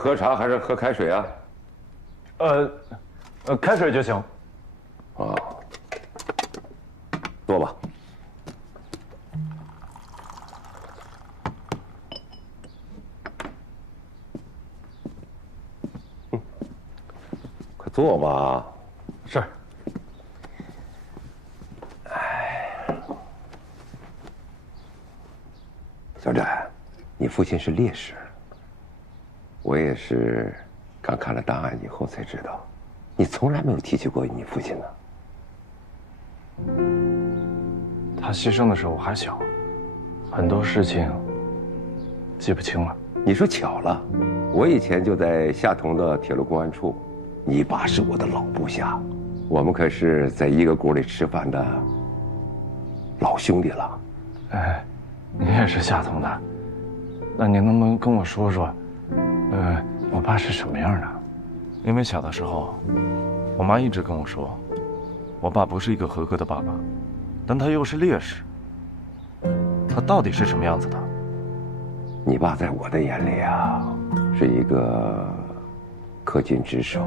喝茶还是喝开水啊？开水就行。啊，坐吧。快坐吧。是。小展，你父亲是烈士。我也是刚看了档案以后才知道，你从来没有提起过你父亲呢。他牺牲的时候我还小，很多事情记不清了。你说巧了，我以前就在下同的铁路公安处，你爸是我的老部下，我们可是在一个锅里吃饭的老兄弟了。哎，你也是下同的，那您能不能跟我说说，我爸是什么样的？因为小的时候，我妈一直跟我说，我爸不是一个合格的爸爸，但他又是烈士。他到底是什么样子的？你爸在我的眼里啊，是一个恪尽职守、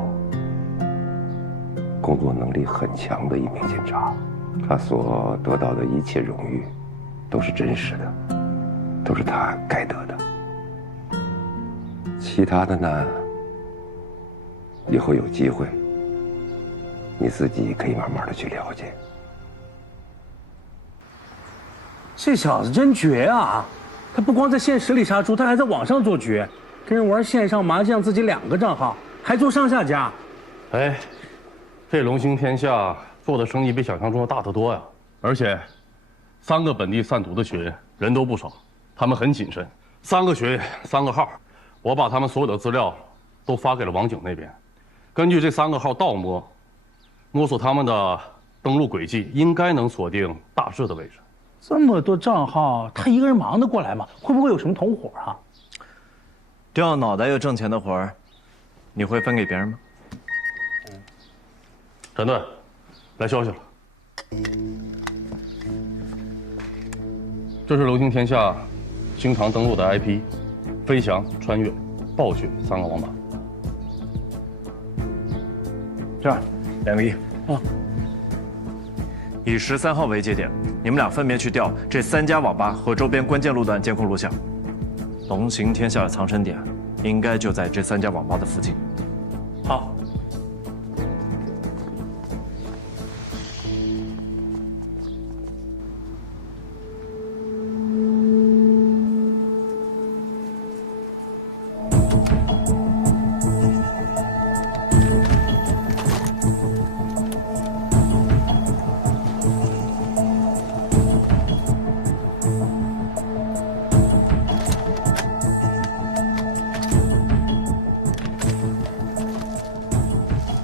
工作能力很强的一名警察。他所得到的一切荣誉，都是真实的，都是他该得的。其他的呢，以后有机会，你自己可以慢慢的去了解。这小子真绝啊！他不光在现实里杀猪，他还在网上做绝，跟人玩线上麻将，自己2个账号，还做上下家。哎，这龙兴天下做的生意比想象中的大得多呀！而且，3个本地贩毒的学员人都不少，他们很谨慎，3个学员3个号，我把他们所有的资料都发给了王警那边，根据这3个号倒摸索他们的登录轨迹，应该能锁定大致的位置。这么多账号，他一个人忙得过来吗？会不会有什么同伙啊？掉脑袋又挣钱的活儿，你会分给别人吗？陈队，来消息了。这是龙兴天下经常登录的 IP， 飞翔、穿越、暴雪3个网吧。这样，2个亿。啊。以13号为节点，你们俩分别去调这3家网吧和周边关键路段监控录像。龙行天下的藏身点，应该就在这3家网吧的附近。好。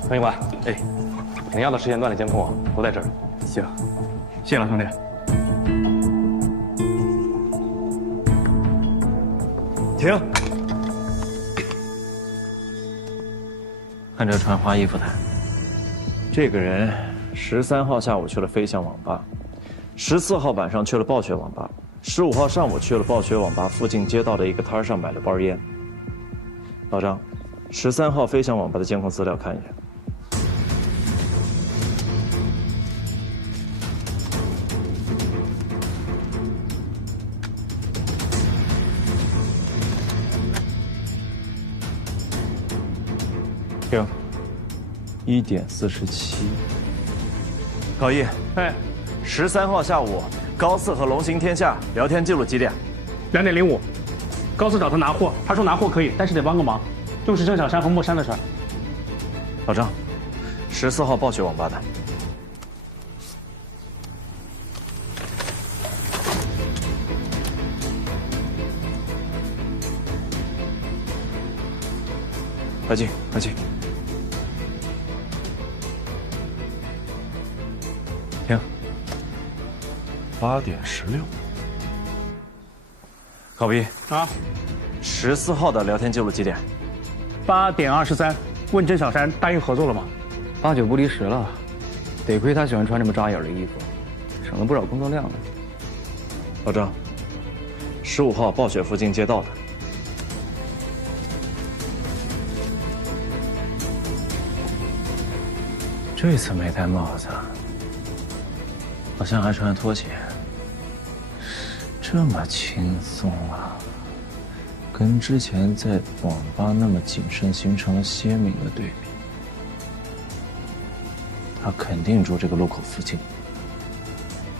潘警官，哎，你要的时间段的监控啊，都在这儿。行，谢谢老兄弟。停！看这穿花衣服的，这个人13号下午去了飞翔网吧，14号晚上去了暴雪网吧，15号上午去了暴雪网吧附近街道的一个摊上买了包烟。老张，13号飞翔网吧的监控资料看一眼。停，1点47。高一，哎13号下午，高四和龙行天下聊天记录几点？2点05。高四找他拿货，他说拿货可以，但是得帮个忙，就是郑小山和莫山的事儿。老张，14号暴雪网吧的。快进，快进。停。8点16。高逼啊，14号的聊天记录几点？8点23。问郑小山答应合作了吗？8、9不离10了，得亏他喜欢穿这么扎眼的衣服，省了不少工作量呢。老张，15号暴雪附近街道的。这次没戴帽子，好像还穿拖鞋，这么轻松啊，跟之前在网吧那么谨慎形成了鲜明的对比。他肯定住这个路口附近。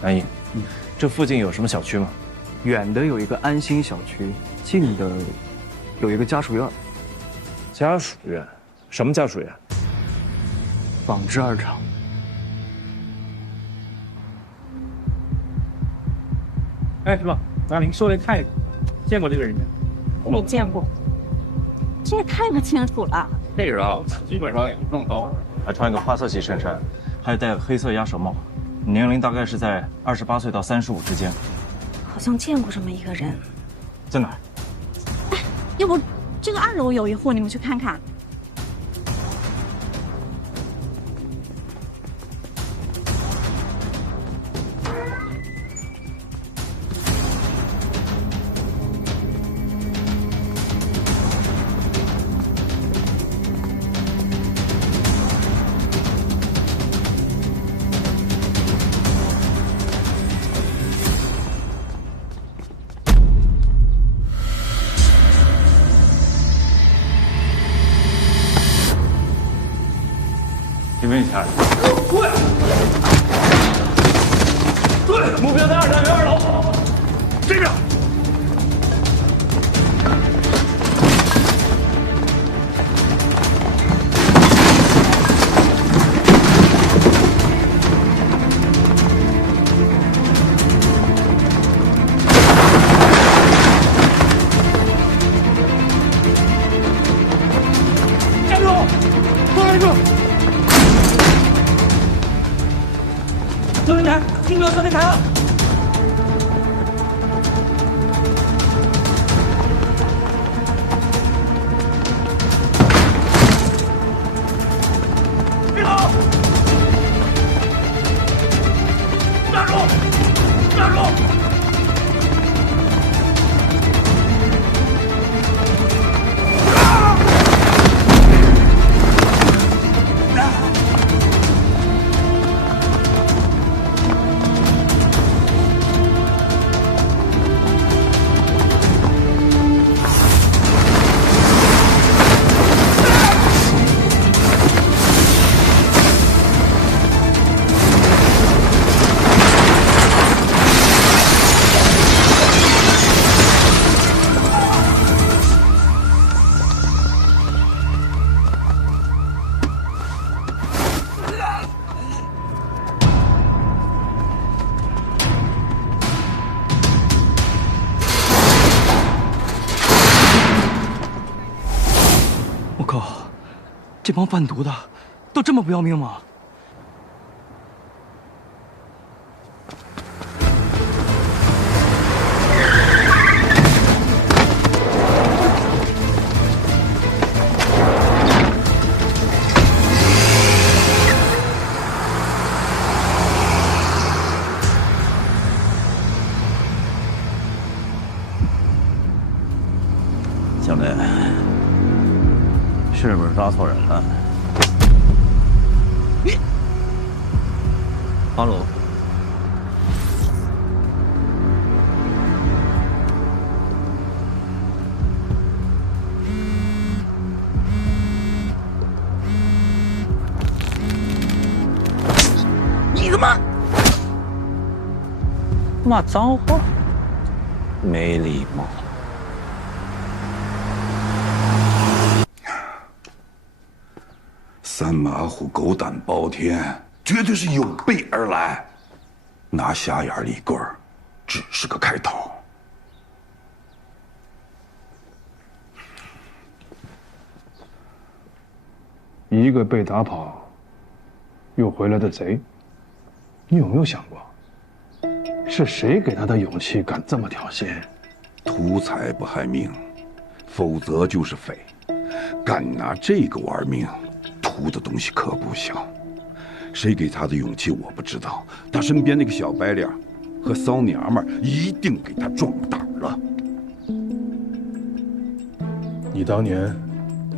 南颖，这附近有什么小区吗？远的有一个安心小区，近的有一个家属院。家属院？什么家属院？纺织二厂。哎，是吧？拿您说来看一看，见过这个人没？没见过，这也太不清楚了。这人啊，基本上也不正高，还穿一个花色系衬衫，还戴个黑色鸭舌帽，年龄大概是在28岁到35之间。好像见过这么一个人，在哪儿？哎，要不这个2楼有一户，你们去看看。你问一下。对，目标在2楼，这边。站住！站住！收银台，听到收银台了。别跑！站住！站住！我靠，这帮贩毒的都这么不要命吗？兄弟，是不是抓错人了？哈喽，你他妈骂脏话！没礼貌！三马虎狗胆包天，绝对是有备而来。拿瞎眼李贵儿，只是个开头。一个被打跑又回来的贼，你有没有想过，是谁给他的勇气敢这么挑衅？图财不害命，否则就是匪。敢拿这个玩命，图的东西可不小。谁给他的勇气我不知道，他身边那个小白脸和骚娘们一定给他壮胆了。你当年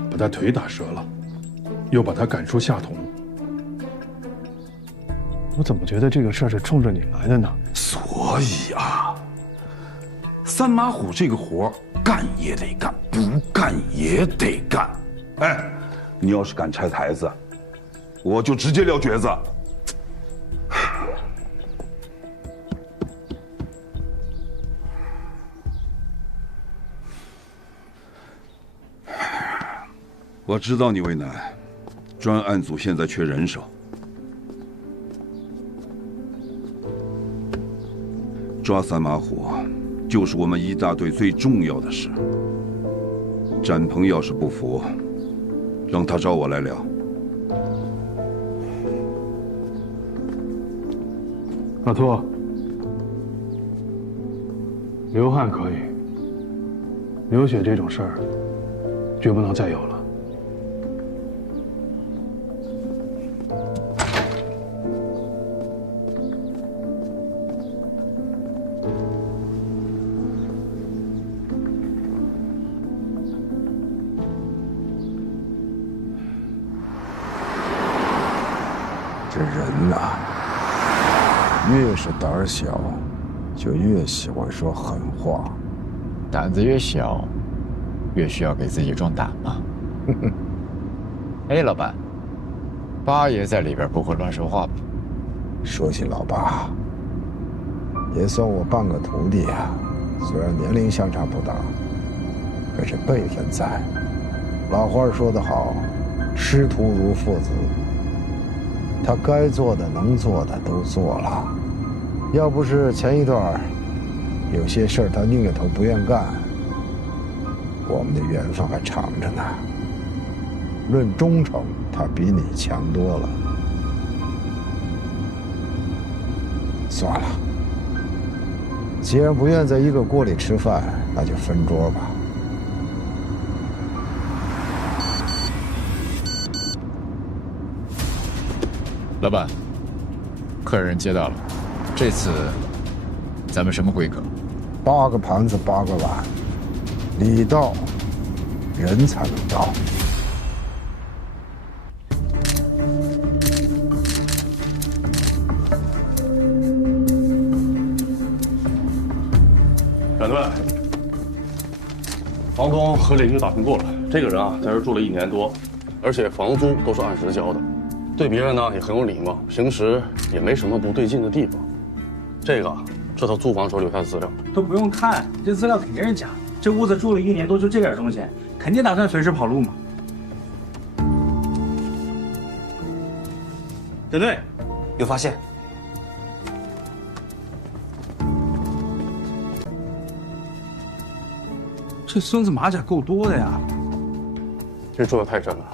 把他腿打折了，又把他赶出夏同，我怎么觉得这个事儿是冲着你来的呢？所以啊，三马虎这个活干也得干，不干也得干。哎，你要是敢拆台子，我就直接撂蹶子。我知道你为难，专案组现在缺人手。抓三马虎，就是我们一大队最重要的事。展鹏要是不服，让他找我来聊。老秃，流汗可以，流血这种事儿，绝不能再有了。这人呐，越是胆儿小，就越喜欢说狠话。胆子越小，越需要给自己壮胆嘛。哎，老板，八爷在里边不会乱说话吧？说起老八，也算我半个徒弟啊。虽然年龄相差不大，可是辈分在。老话说得好，师徒如父子。他该做的、能做的都做了，要不是前一段有些事儿他硬着头不愿干，我们的缘分还长着呢。论忠诚，他比你强多了。算了，既然不愿在一个锅里吃饭，那就分桌吧。老板，客人接到了，这次咱们什么规格？8个盘子8个碗，礼到，人才能到。展队，房东和邻居打听过了，这个人啊，在这住了1年多，而且房租都是按时交的。对别人呢也很有礼貌，平时也没什么不对劲的地方。这个是他租房时候留下的资料，都不用看，这资料肯定是假的。这屋子住了1年多，就这点东西，肯定打算随时跑路嘛。展队，有发现。这孙子马甲够多的呀！这住的太真了。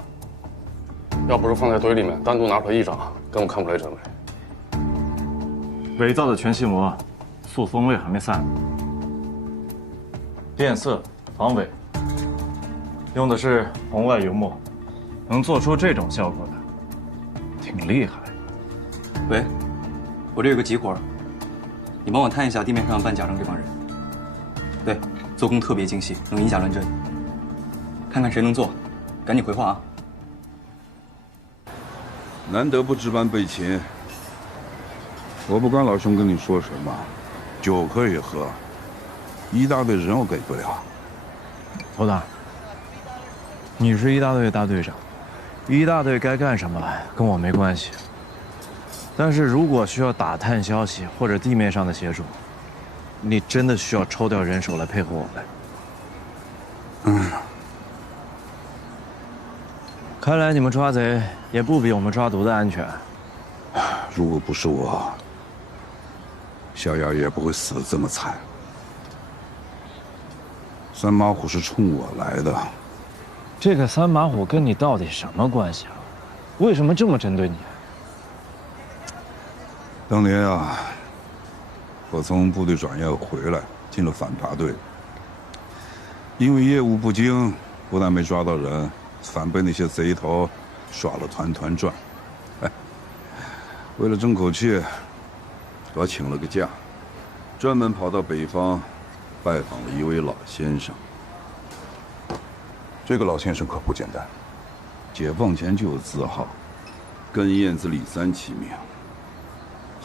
要不是放在堆里面，单独拿出来一张，根本看不出来真伪。伪造的全漆膜，塑风味还没散。变色防伪，用的是红外油墨，能做出这种效果的，挺厉害。喂，我这有个急活，你帮我探一下地面上办假证这帮人。对，做工特别精细，能以假乱真。看看谁能做，赶紧回话啊！难得不值班备勤，我不管老兄跟你说什么，酒可以喝，一大队人我给不了。头大，你是一大队大队长，一大队该干什么跟我没关系。但是如果需要打探消息或者地面上的协助，你真的需要抽调人手来配合我们。看来你们抓贼也不比我们抓毒的安全。如果不是我，小雅也不会死得这么惨。三马虎是冲我来的。这个三马虎跟你到底什么关系啊？为什么这么针对你？当年啊，我从部队转业回来，进了反扒队。因为业务不精，不但没抓到人，反被那些贼头耍了团团转。哎，为了争口气，我请了个假，专门跑到北方拜访了一位老先生。这个老先生可不简单，解放前就有字号，跟燕子李三齐名。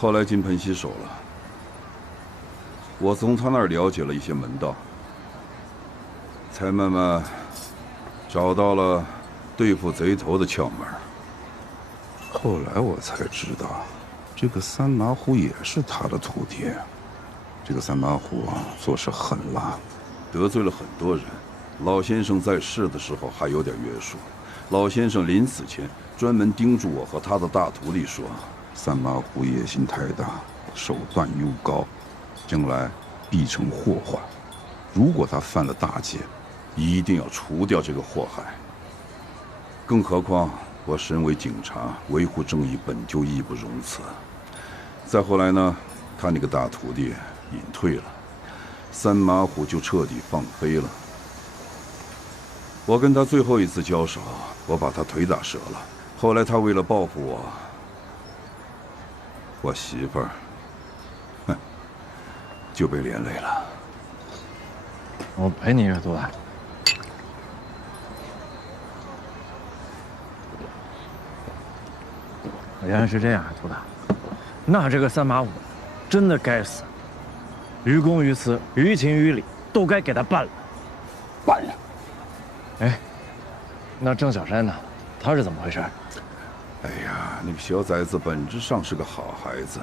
后来金盆洗手了，我从他那儿了解了一些门道，才慢慢找到了对付贼头的窍门。后来我才知道，这个三马虎也是他的徒弟。这个三马虎啊，做事狠辣，得罪了很多人。老先生在世的时候还有点约束，老先生临死前专门叮嘱我和他的大徒弟说：三马虎野心太大，手段又高，将来必成祸患。如果他犯了大戒，一定要除掉这个祸害。更何况我身为警察，维护正义本就义不容辞。再后来呢，他那个大徒弟隐退了，三马虎就彻底放飞了。我跟他最后一次交手，我把他腿打折了。后来他为了报复我媳妇儿，就被连累了。我陪你阅读啊。原来是这样，涂大。那这个三马虎，真的该死，于公于私，于情于理，都该给他办了。办了。哎，那郑小山呢？他是怎么回事？哎呀，那个小崽子本质上是个好孩子，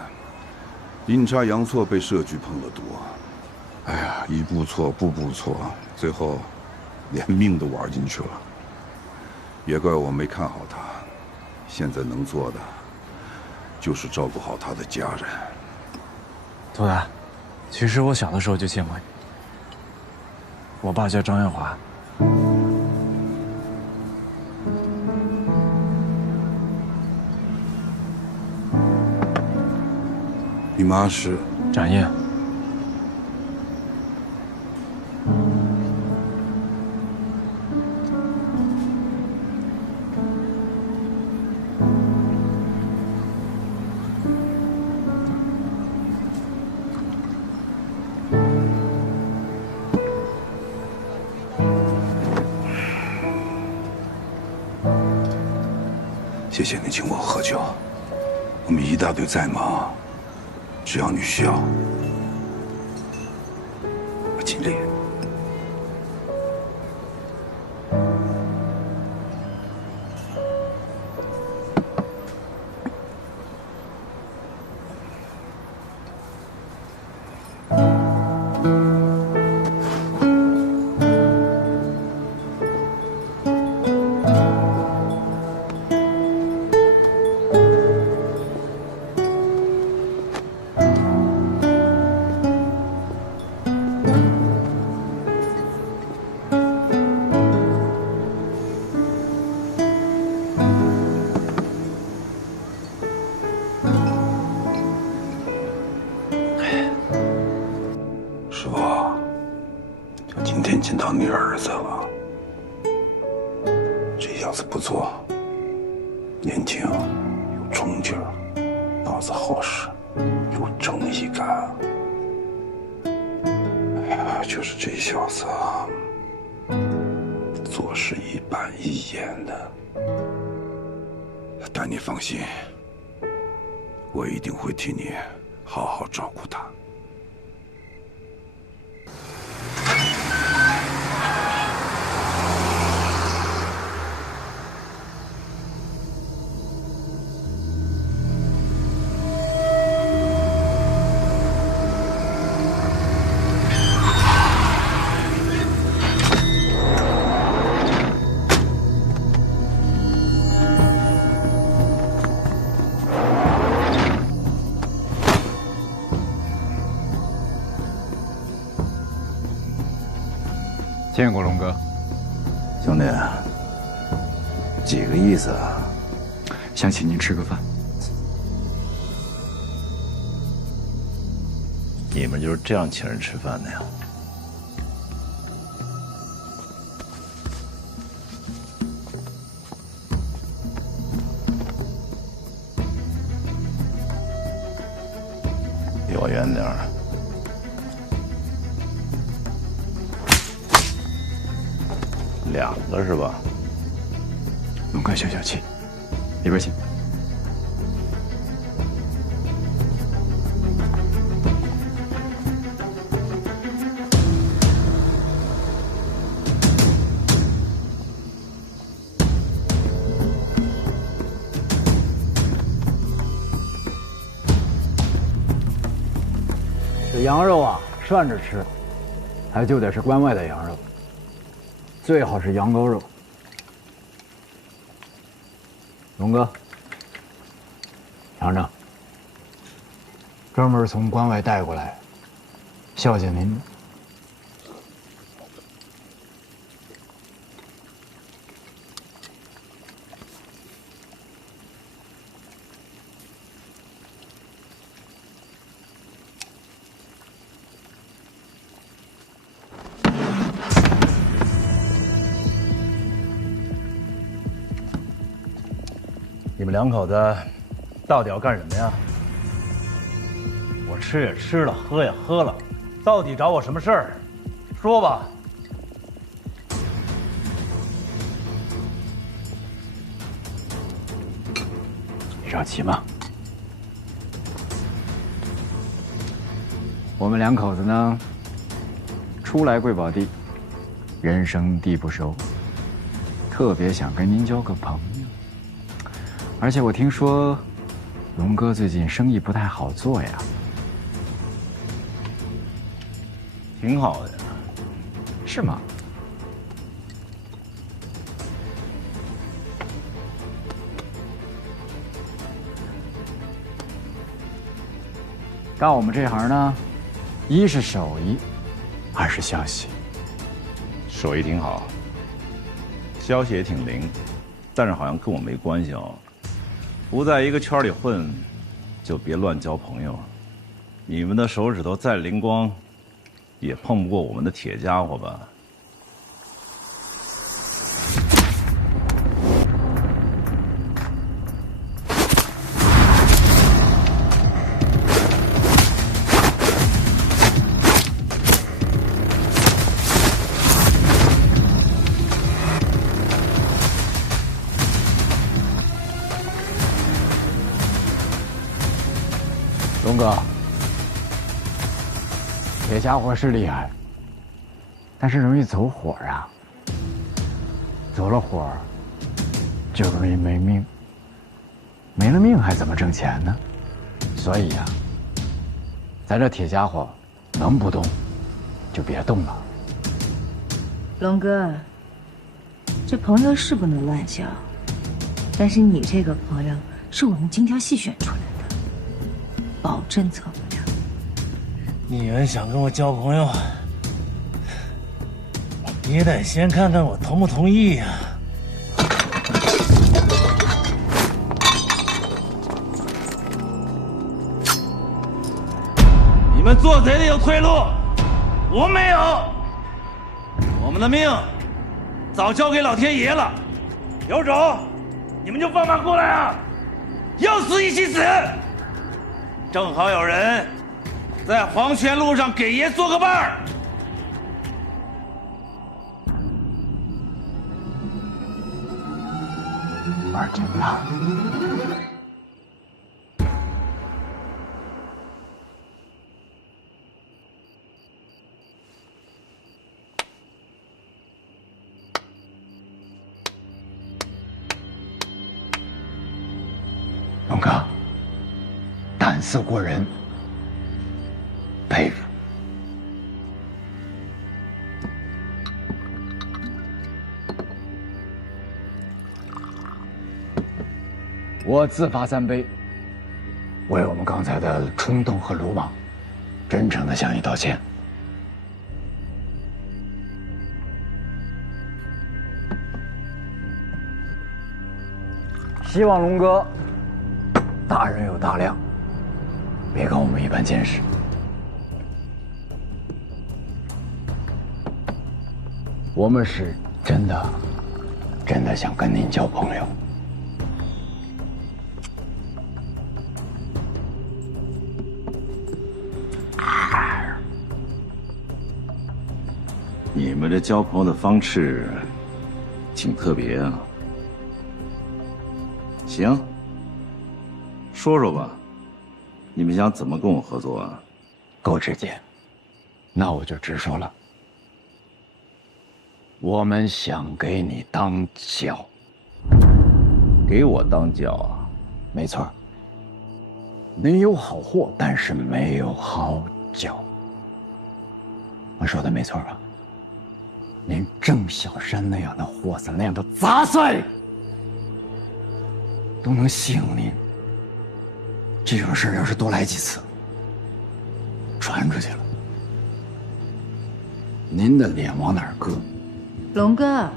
阴差阳错被社局碰得多。哎呀，一步错，步步错，最后连命都玩进去了。也怪我没看好他，现在能做的就是照顾好他的家人。涂大，其实我小的时候就见过你。我爸叫张耀华。你妈是展燕。谢谢你请我喝酒，我们一大队再忙，只要你需要，我尽力。见到你儿子了，这小子不错，年轻，有冲劲儿，脑子好使，有正义感。哎呀，就是这小子啊，做事一板一眼的。但你放心，我一定会替你好好照顾他。见过龙哥，兄弟，几个意思啊？想请您吃个饭。你们就是这样请人吃饭的呀？离我远点儿。两个是吧？龙哥消消气，里边请。羊肉啊，涮着吃，还就得是关外的羊肉，最好是羊羔肉。龙哥，尝尝，专门从关外带过来，孝敬您的。你们两口子到底要干什么呀？我吃也吃了，喝也喝了，到底找我什么事儿？说吧。你着急吗？我们两口子呢，初来贵宝地，人生地不熟，特别想跟您交个朋友。而且我听说，龙哥最近生意不太好做呀。挺好的呀。是吗？干我们这行呢，一是手艺，二是消息。手艺挺好，消息也挺灵，但是好像跟我没关系哦。不在一个圈里混，就别乱交朋友。你们的手指头再灵光，也碰不过我们的铁家伙吧？龙哥，铁家伙是厉害，但是容易走火啊。走了火，就容易没命。没了命还怎么挣钱呢？所以呀，咱这铁家伙能不动，就别动了。龙哥，这朋友是不能乱交，但是你这个朋友是我们精挑细选出来的，保证走不了。你们想跟我交朋友，也得先看看我同不同意呀。你们做贼的有退路，我没有。我们的命早交给老天爷了，有种你们就放马过来啊！要死一起死！正好有人在黄泉路上给爷做个伴儿。玩真大。龙哥，胆色过人，佩服。我自罚3杯，为我们刚才的冲动和鲁莽，真诚的向你道歉。希望龙哥大人有大量，别跟我们一般见识。我们是真的想跟您交朋友。你们这交朋友的方式挺特别啊。行，说说吧，你们想怎么跟我合作啊？够直接，那我就直说了。我们想给你当脚。给我当脚啊？没错。您有好货，但是没有好脚。我说的没错吧？连郑小山那样的货色、那样的杂碎都能吸引您，这种事要是多来几次，传出去了，您的脸往哪儿搁？龙哥，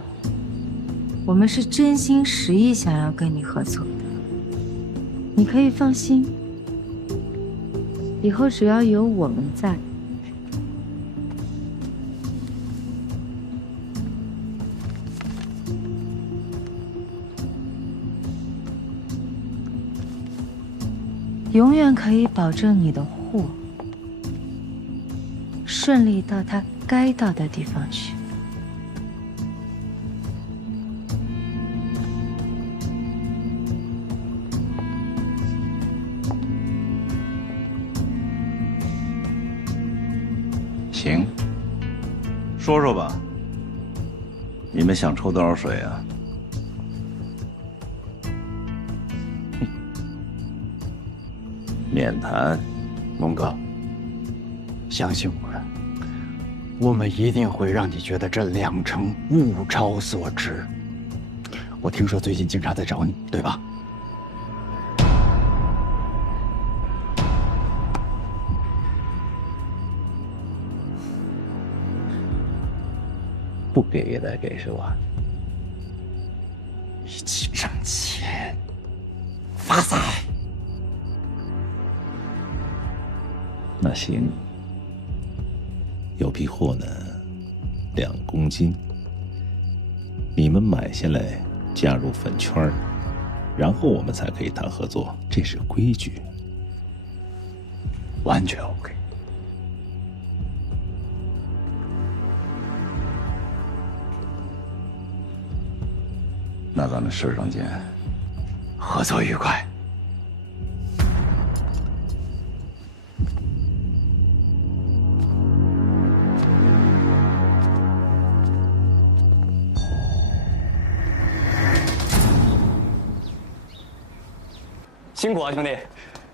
我们是真心实意想要跟你合作的，你可以放心。以后只要有我们在，永远可以保证你的货顺利到它该到的地方去。行，说说吧，你们想抽多少水啊？免谈。龙哥，相信我们一定会让你觉得这2成物超所值。我听说最近警察在找你，对吧？不给也得给是吧？一起挣钱，发财。那行，有批货呢，2公斤，你们买下来加入粉圈，然后我们才可以谈合作，这是规矩。完全 OK。那咱们事上见，合作愉快。辛苦啊，兄弟！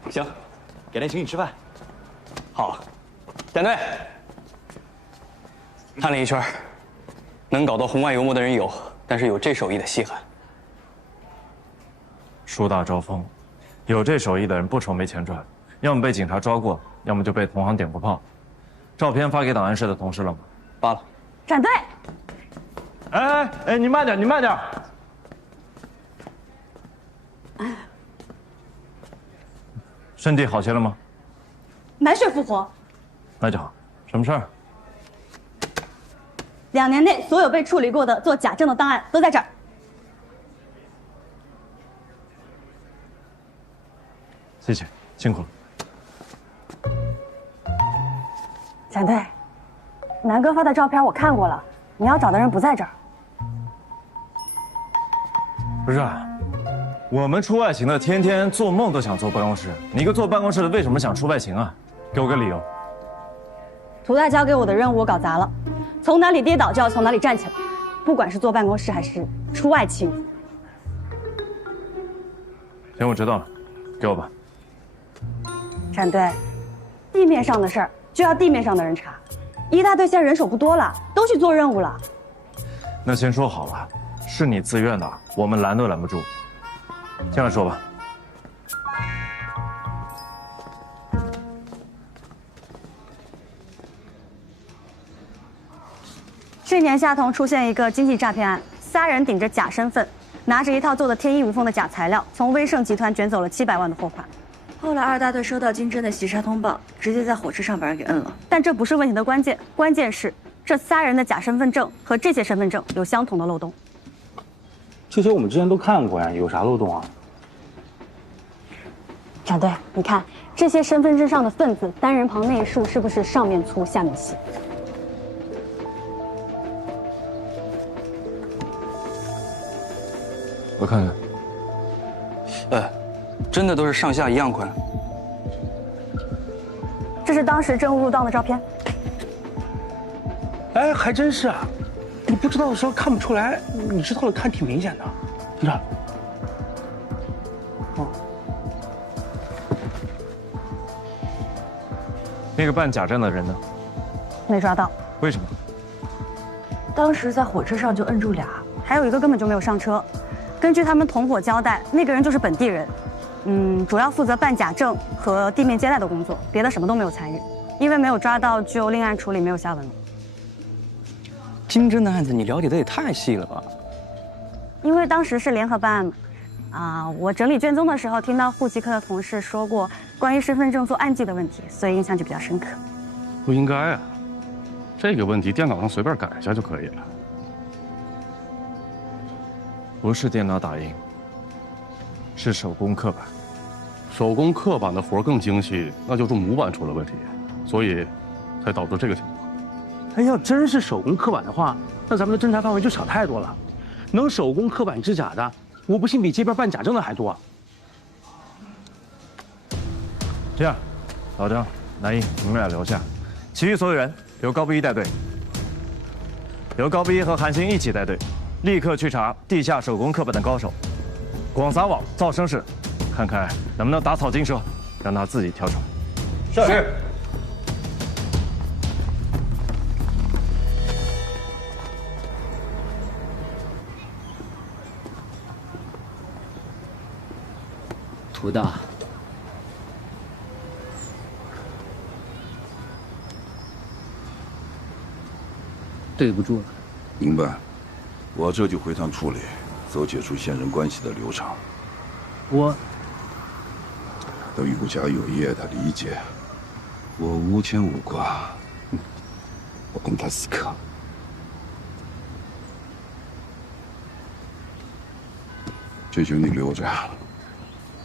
行，改天请你吃饭。好，展队，看了一圈，能搞到红外油墨的人有，但是有这手艺的稀罕。树大招风，有这手艺的人不愁没钱赚，要么被警察抓过，要么就被同行点过炮。照片发给档案室的同事了吗？发了。展队，哎，你慢点，你慢点。身体好些了吗？满血复活。那就好。什么事儿？2年内所有被处理过的做假证的档案都在这儿。谢谢，辛苦了。展队，南哥发的照片我看过了，你要找的人不在这儿。不是，我们出外勤的天天做梦都想坐办公室，你一个坐办公室的为什么想出外勤啊？给我个理由。涂大交给我的任务我搞砸了，从哪里跌倒就要从哪里站起来，不管是坐办公室还是出外勤。行，我知道了，给我吧。展队，地面上的事儿就要地面上的人查，一大队现在人手不多了，都去做任务了。那先说好了，是你自愿的，我们拦都拦不住。进来说吧。去年夏同出现一个经济诈骗案，3人顶着假身份，拿着一套做的天衣无缝的假材料，从威盛集团卷走了700万的货款。后来2大队收到金针的袭杀通报，直接在火车上把人给摁了。但这不是问题的关键，关键是这3人的假身份证和这些身份证有相同的漏洞。这些我们之前都看过呀，有啥漏洞啊？展队，你看这些身份证上的份子，单人旁内竖是不是上面粗下面细？我看看。真的都是上下一样宽。这是当时证物入档的照片。哎，还真是啊！你不知道的时候看不出来，你知道了看挺明显的。你看，哦，那个办假证的人呢？没抓到。为什么？当时在火车上就摁住俩，还有一个根本就没有上车。根据他们同伙交代，那个人就是本地人，主要负责办假证和地面接待的工作，别的什么都没有参与。因为没有抓到，就另案处理，没有下文了。金针的案子你了解的也太细了吧？因为当时是联合办案嘛，我整理卷宗的时候听到户籍科的同事说过关于身份证做暗记的问题，所以印象就比较深刻。不应该啊，这个问题电脑上随便改一下就可以了。不是电脑打印，是手工刻板。手工刻板的活更精细，那就是模板出了问题，所以才导致这个情况。哎，要真是手工刻板的话，那咱们的侦查范围就小太多了。能手工刻板制假的，我不信比街边办假证的还多。这样，老张、南一，你们俩留下，其余所有人由高不一带队，由高不一和韩星一起带队，立刻去查地下手工刻板的高手，广撒网造声势，看看能不能打草惊蛇，让他自己跳出来。是。涂大，对不住了。明白，我这就回趟处理，走解除现任关系的流程。我都有家有业的，理解。我无牵无挂，我跟他死磕。这酒你留着，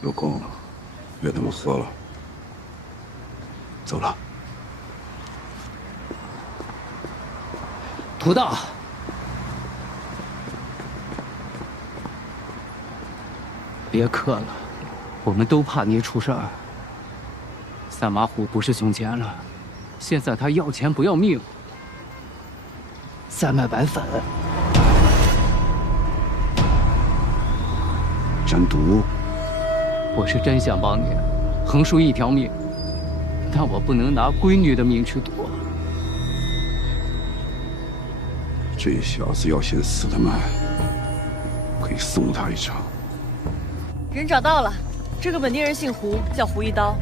有空约他们喝了。走了。涂大，别客了，我们都怕你出事儿。三马虎不是胸前了，现在他要钱不要命，在卖白粉。真毒！我是真想帮你，横竖一条命，但我不能拿闺女的命去赌。这小子要先死的慢，可以送他一程。人找到了，这个本地人姓胡，叫胡一刀，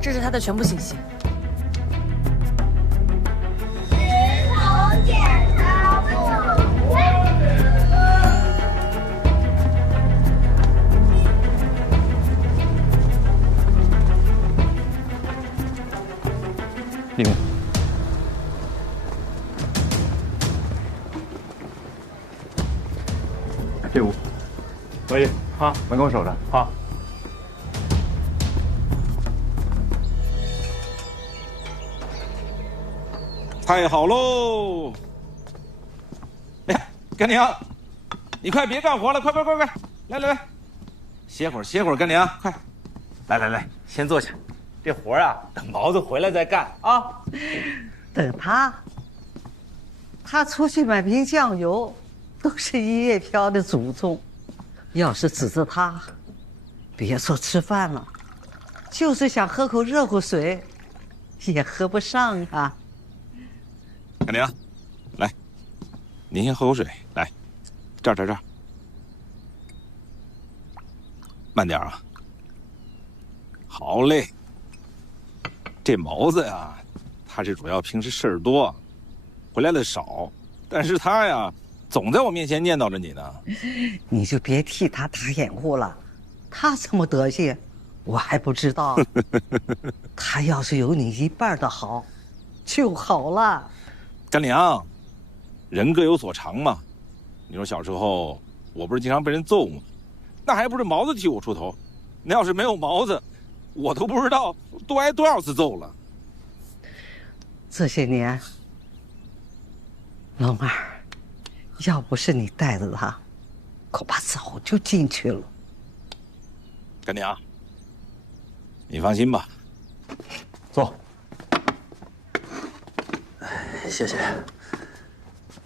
这是他的全部信息。石头剪刀布。里面。这屋。可以啊，门口守着。好。太好喽！哎呀，干娘，你快别干活了，快，来，歇会儿，干娘，快，来，先坐下。这活啊，等毛子回来再干啊。等他出去买瓶酱油，都是1月飘的祖宗。要是指着他，别说吃饭了，就是想喝口热乎水，也喝不上啊。干娘，来，您先喝口水，来，这儿，慢点啊。好嘞。这毛子呀，他是主要平时事儿多，回来的少，但是他呀，总在我面前念叨着你呢。你就别替他打掩护了，他什么德行，我还不知道。他要是有你一半的好，就好了。干娘，人各有所长嘛。你说小时候我不是经常被人揍吗？那还不是毛子替我出头。那要是没有毛子，我都不知道多挨多少次揍了。这些年，龙儿，要不是你带着他，恐怕早就进去了。干娘，你放心吧。坐。谢谢。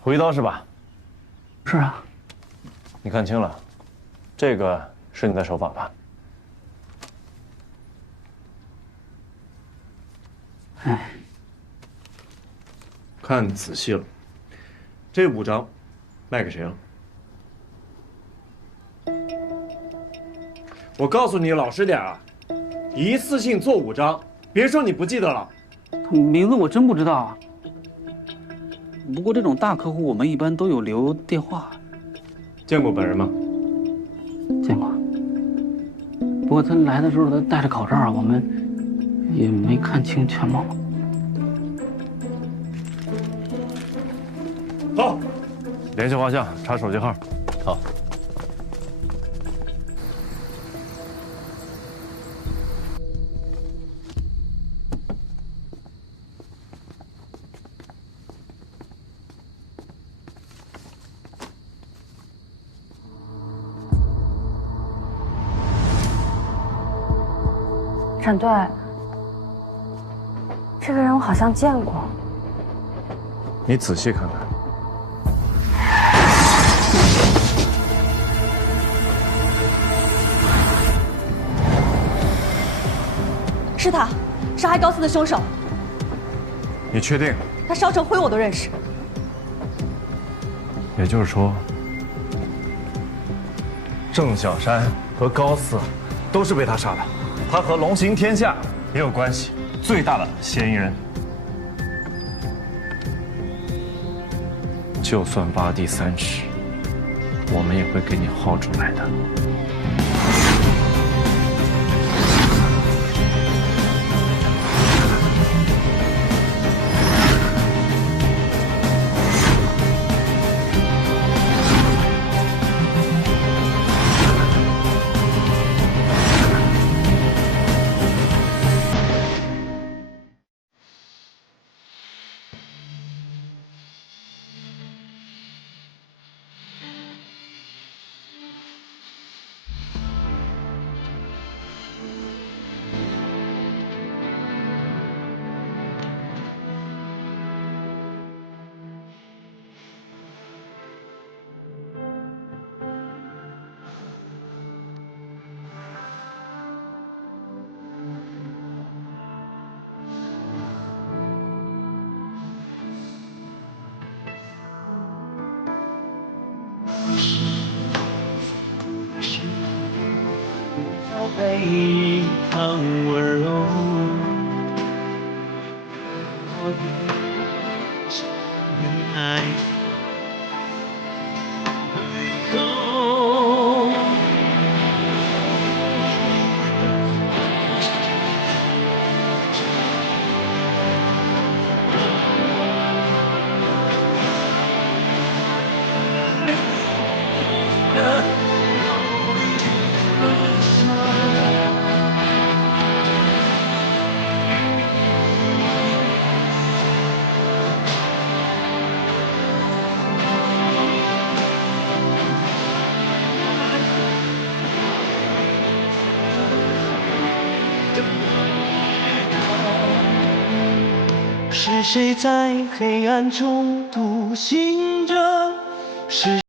胡一刀是吧？是啊。你看清了，这个是你的手法吧？哎，看仔细了，这5张卖给谁了？我告诉你老实点啊，一次性做5张，别说你不记得了。名字我真不知道啊。不过这种大客户我们一般都有留电话。见过本人吗？见过。不过他来的时候他戴着口罩，我们也没看清全貌。走，联系画像，查手机号。好。沈队，这个人我好像见过。你仔细看看。是他，杀害高四的凶手。你确定？他烧成灰我都认识。也就是说，郑小山和高四都是被他杀的，他和龙行天下也有关系，最大的嫌疑人。就算挖地3尺，我们也会给你薅出来的。背影很温柔，我的爱背后。是谁在黑暗中独行着？是